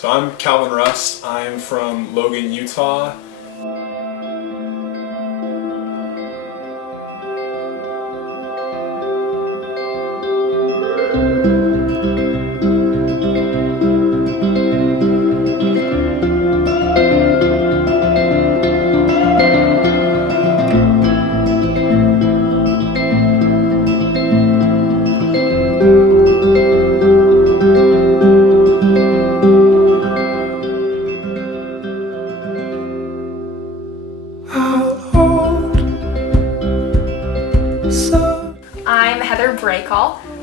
So I'm Calvin Rust. I'm from Logan, Utah.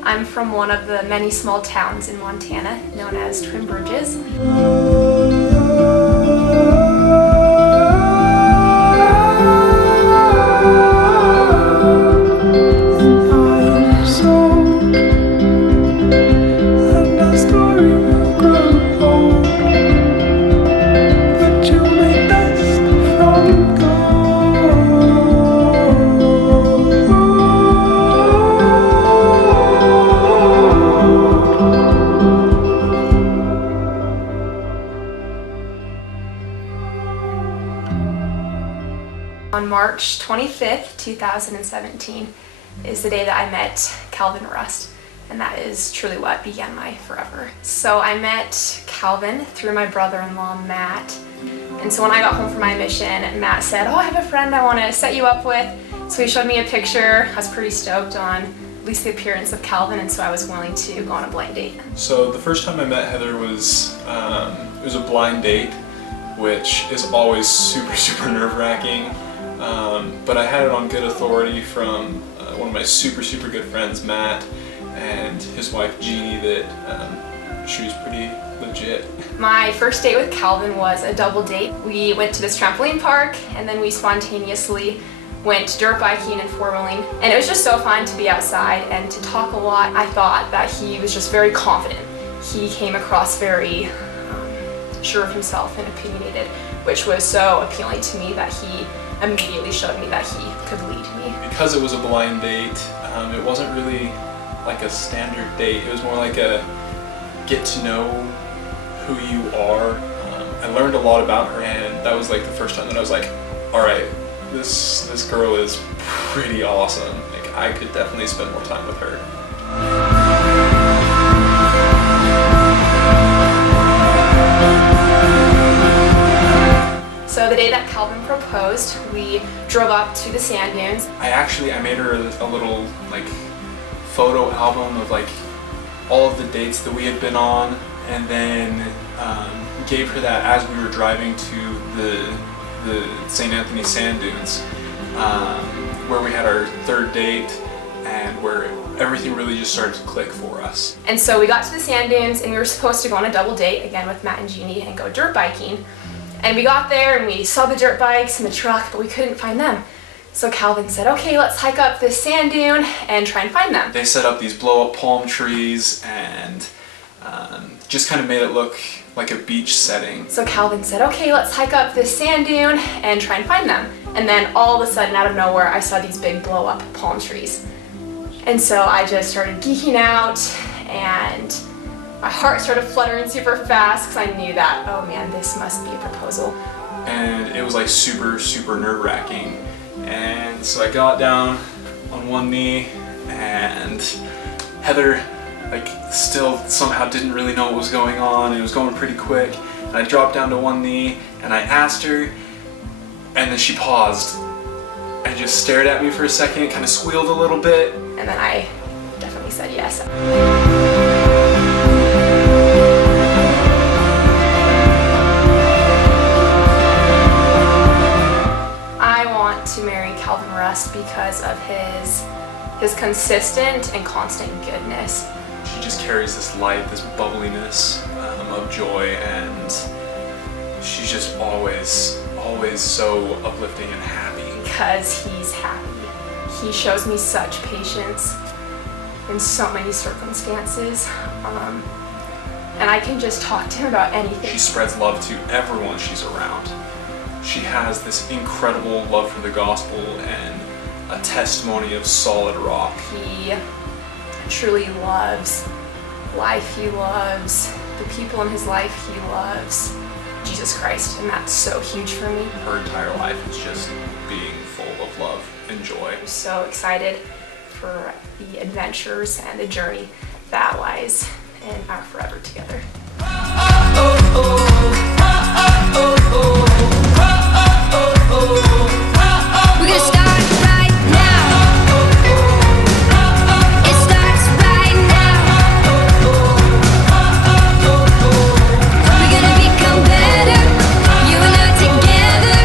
I'm from one of the many small towns in Montana known as Twin Bridges. On March 25th, 2017 is the day that I met Calvin Rust, and that is truly what began my forever. So I met Calvin through my brother-in-law, Matt. And so when I got home from my mission, Matt said, "Oh, I have a friend I want to set you up with." So he showed me a picture. I was pretty stoked on at least the appearance of Calvin, and so I was willing to go on a blind date. So the first time I met Heather was, it was a blind date, which is always super nerve-wracking. But I had it on good authority from one of my super good friends, Matt, and his wife, Jeannie, that she was pretty legit. My first date with Calvin was a double date. We went to this trampoline park, and then we spontaneously went dirt biking and four-wheeling. And it was just so fun to be outside and to talk a lot. I thought that he was just very confident. He came across very sure of himself and opinionated, which was so appealing to me that he immediately showed me that he could lead me. Because it was a blind date, it wasn't really like a standard date. It was more like a get to know who you are. I learned a lot about her, and that was like the first time that I was like, all right, this girl is pretty awesome. Like, I could definitely spend more time with her. So the day that Calvin proposed, we drove up to the sand dunes. I made her a little like photo album of like all of the dates that we had been on, and then gave her that as we were driving to the St. Anthony sand dunes, where we had our third date and where everything really just started to click for us. And so we got to the sand dunes, and we were supposed to go on a double date again with Matt and Jeannie and go dirt biking. And we got there and we saw the dirt bikes and the truck, but we couldn't find them. So Calvin said, "Okay, let's hike up this sand dune and try and find them." They set up these blow-up palm trees and just kind of made it look like a beach setting. So Calvin said, "Okay, let's hike up this sand dune and try and find them." And then all of a sudden, out of nowhere, I saw these big blow-up palm trees. And so I just started geeking out, and my heart started fluttering super fast because I knew that, oh man, this must be a proposal. And it was like super nerve-wracking. And so I got down on one knee, and Heather like still somehow didn't really know what was going on. It was going pretty quick. And I dropped down to one knee and I asked her, and then she paused and just stared at me for a second, kind of squealed a little bit. And then I definitely said yes. To marry Calvin Rust because of his consistent and constant goodness. She just carries this light, this bubbliness of joy, and she's just always so uplifting and happy. Because he's happy. He shows me such patience in so many circumstances, and I can just talk to him about anything. She spreads love to everyone she's around. She has this incredible love for the gospel and a testimony of solid rock. He truly loves life. He loves the people in his life, he loves Jesus Christ, and that's so huge for me. Her entire life is just being full of love and joy. I'm so excited for the adventures and the journey that lies in our forever together. We're gonna start right now. It starts right now. We're gonna become better, you and I together.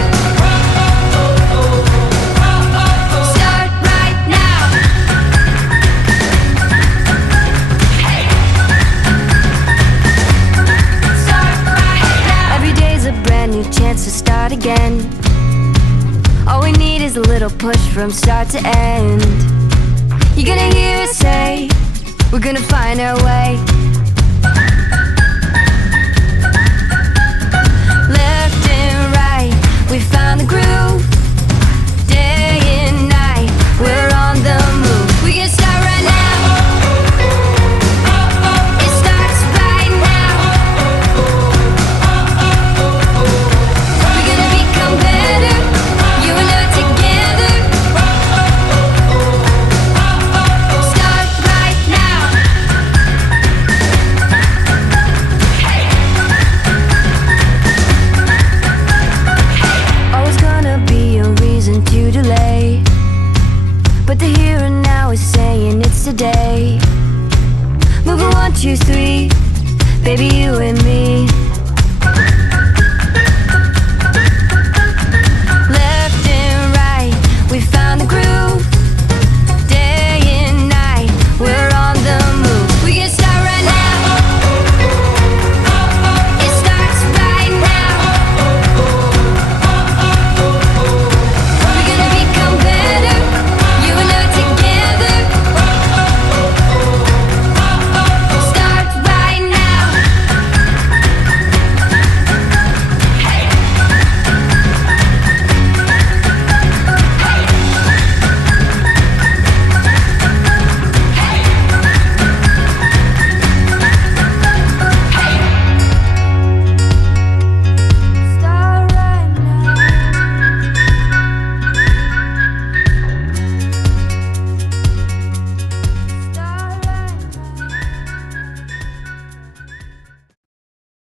Start right now. Start right now. Every day's a brand new chance to start again. All we need is a little push from start to end. You're gonna hear us say, we're gonna find our way.